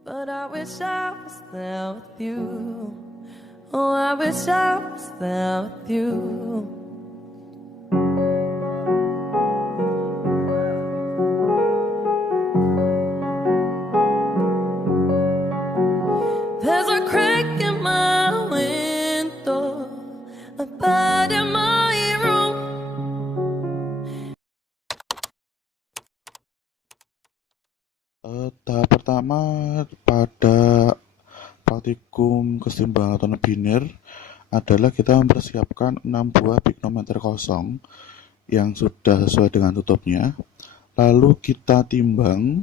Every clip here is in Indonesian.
But I wish I was there with you. Oh, I wish I was there with you. There's a crack in my window, a bird in my room. Tahap pertama pada praktikum keseimbangan atau biner adalah kita mempersiapkan 6 buah pignometer kosong yang sudah sesuai dengan tutupnya. Lalu kita timbang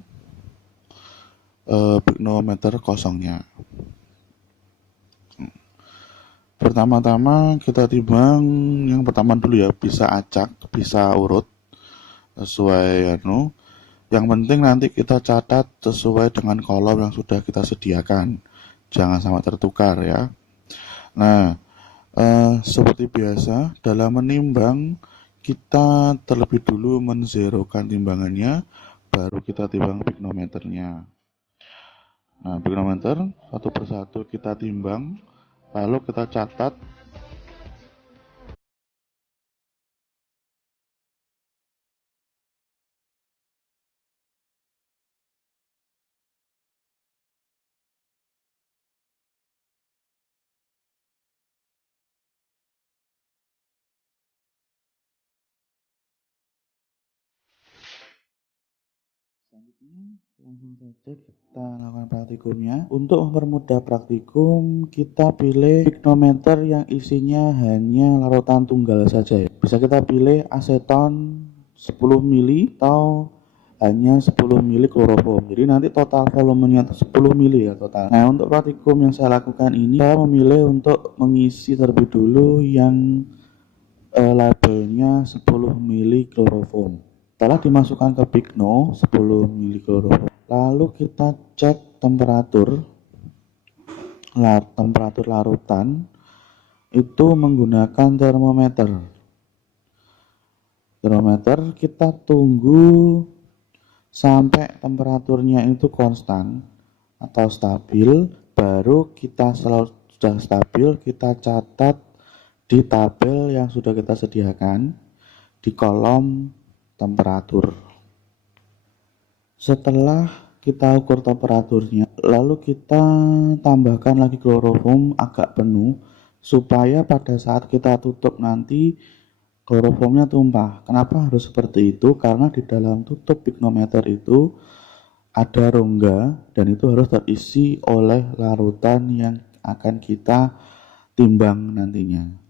pignometer kosongnya. Pertama-tama kita timbang yang pertama dulu ya, bisa acak, bisa urut sesuai Yang penting nanti kita catat sesuai dengan kolom yang sudah kita sediakan. Jangan sampai tertukar ya. Nah, seperti biasa dalam menimbang kita terlebih dulu menzerokan timbangannya, baru kita timbang pignometernya. Nah, pignometer satu persatu kita timbang, lalu kita catat. Selanjutnya langsung saja kita lakukan praktikumnya. Untuk mempermudah praktikum, kita pilih pignometer yang isinya hanya larutan tunggal saja ya. Bisa kita pilih aseton 10 mili atau hanya 10 mili kloroform. Jadi nanti total volumenya 10 mili ya total. Nah, untuk praktikum yang saya lakukan ini, saya memilih untuk mengisi terlebih dulu yang labelnya 10 mili kloroform. Setelah dimasukkan ke pigno 10 mili kloroform, lalu kita cek temperatur larutan itu menggunakan termometer. Kita tunggu sampai temperaturnya itu konstan atau stabil, baru kita sudah stabil, kita catat di tabel yang sudah kita sediakan di kolom temperatur. Setelah kita ukur temperaturnya, lalu kita tambahkan lagi kloroform agak penuh supaya pada saat kita tutup nanti kloroformnya tumpah. Kenapa harus seperti itu? Karena di dalam tutup pignometer itu ada rongga dan itu harus terisi oleh larutan yang akan kita timbang nantinya.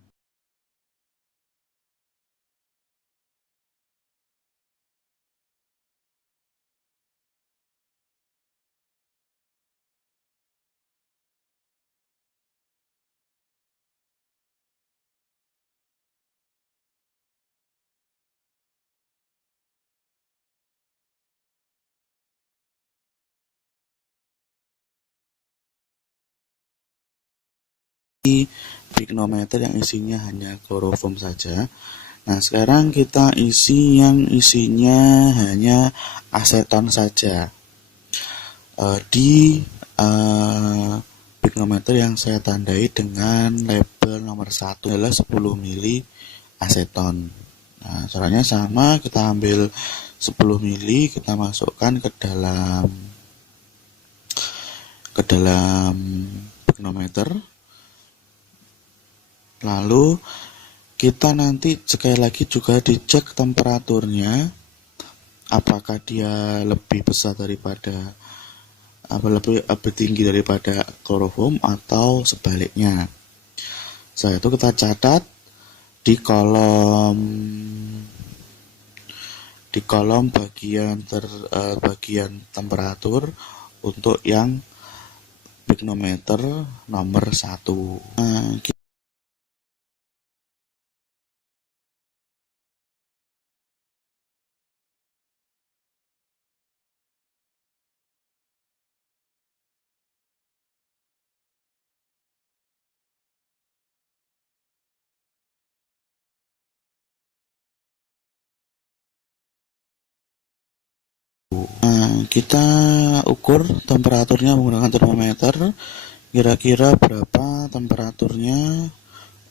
Pignometer yang isinya hanya kloroform saja. Nah, sekarang kita isi yang isinya hanya aseton saja. Di pignometer yang saya tandai dengan label nomor 1 adalah 10 mili aseton. Nah, caranya sama, kita ambil 10 mili, kita masukkan ke dalam pignometer. Lalu kita nanti sekali lagi juga dicek temperaturnya, apakah dia lebih besar daripada lebih tinggi daripada kloroform atau sebaliknya. Setelah itu kita catat di kolom bagian temperatur untuk yang pignometer nomor 1. Nah, Nah, kita ukur temperaturnya menggunakan termometer. Kira-kira berapa temperaturnya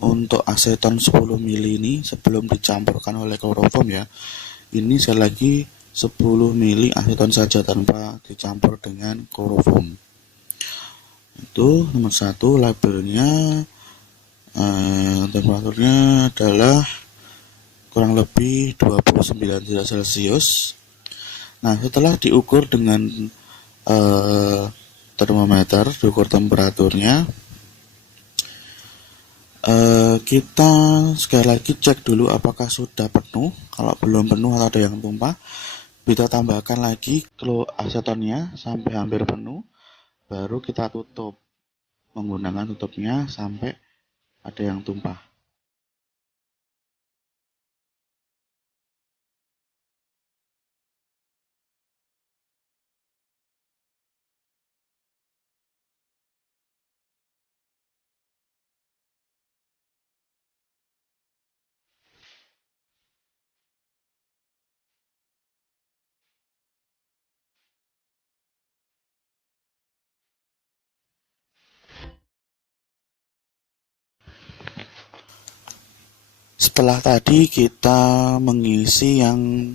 untuk aseton 10 mili ini sebelum dicampurkan oleh kloroform ya. Ini sekali lagi 10 mili aseton saja tanpa dicampur dengan kloroform. Itu nomor 1 labelnya. Temperaturnya adalah kurang lebih 29 derajat Celcius. Nah, setelah diukur dengan termometer, diukur temperaturnya, kita sekali lagi cek dulu apakah sudah penuh. Kalau belum penuh atau ada yang tumpah, kita tambahkan lagi kloasetonnya sampai hampir penuh, baru kita tutup menggunakan tutupnya sampai ada yang tumpah. Setelah tadi kita mengisi yang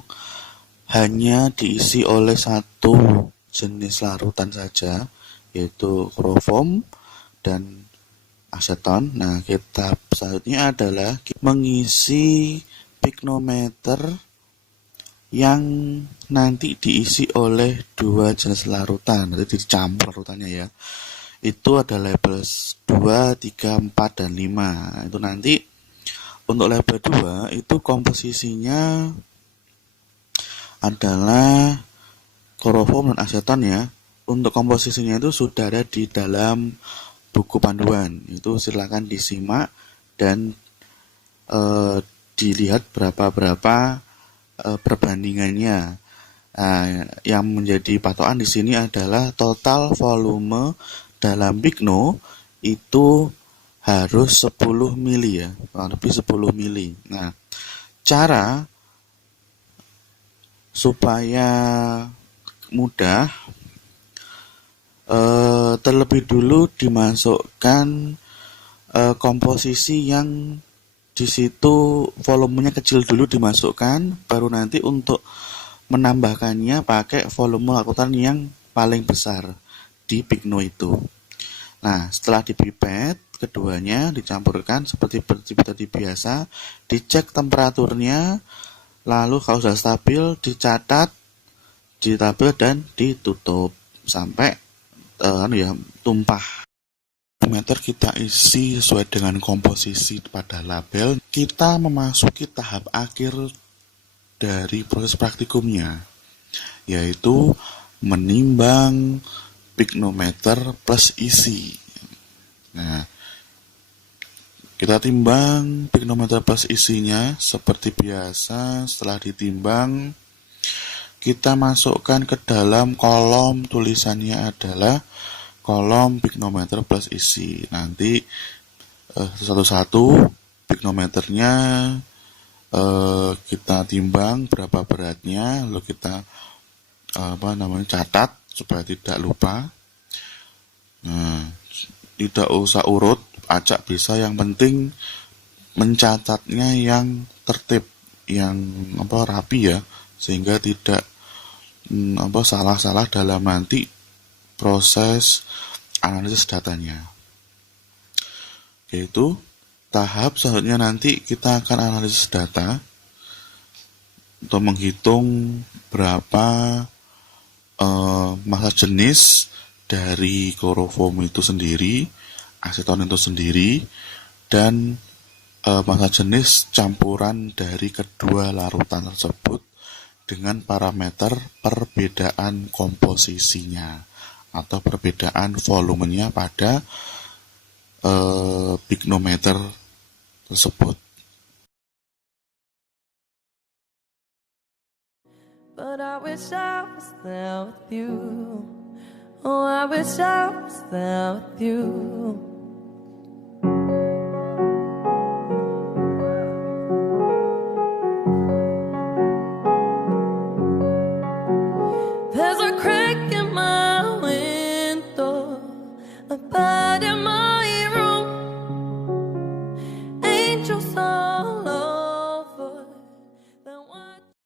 hanya diisi oleh satu jenis larutan saja, yaitu kloroform dan aseton. Nah, kita selanjutnya adalah mengisi pignometer yang nanti diisi oleh dua jenis larutan, nanti dicampur larutannya ya. Itu ada label 2, 3, 4, dan 5. Itu nanti untuk label 2 itu komposisinya adalah kloroform dan aseton ya. Untuk komposisinya itu sudah ada di dalam buku panduan. Itu silakan disimak dan dilihat berapa perbandingannya. Nah, yang menjadi patokan di sini adalah total volume dalam pigno itu harus 10 mili ya, lebih 10 mili. Nah, cara supaya mudah, terlebih dulu dimasukkan komposisi yang di situ volumenya kecil dulu dimasukkan, baru nanti untuk menambahkannya pakai volume larutan yang paling besar di pigno itu. Nah, setelah dipipet, keduanya dicampurkan seperti tadi biasa, dicek temperaturnya, lalu kalau sudah stabil dicatat, ditabel dan ditutup sampai tumpah. Meter kita isi sesuai dengan komposisi pada label. Kita memasuki tahap akhir dari proses praktikumnya, yaitu menimbang pignometer plus isi. Nah, kita timbang pignometer plus isinya seperti biasa. Setelah ditimbang, kita masukkan ke dalam kolom tulisannya adalah kolom pignometer plus isi. Nanti satu-satu pignometernya kita timbang berapa beratnya, lalu kita catat supaya tidak lupa. Nah, tidak usah urut, acak bisa, yang penting mencatatnya yang tertib, yang rapi ya, sehingga tidak salah-salah dalam nanti proses analisis datanya. Yaitu tahap selanjutnya nanti kita akan analisis data untuk menghitung berapa massa jenis dari kloroform itu sendiri, aseton itu sendiri, dan massa jenis campuran dari kedua larutan tersebut dengan parameter perbedaan komposisinya atau perbedaan volumenya pada pignometer tersebut. But I wish I was there with you. Oh, I wish I was there with you. bed in my room. Angels are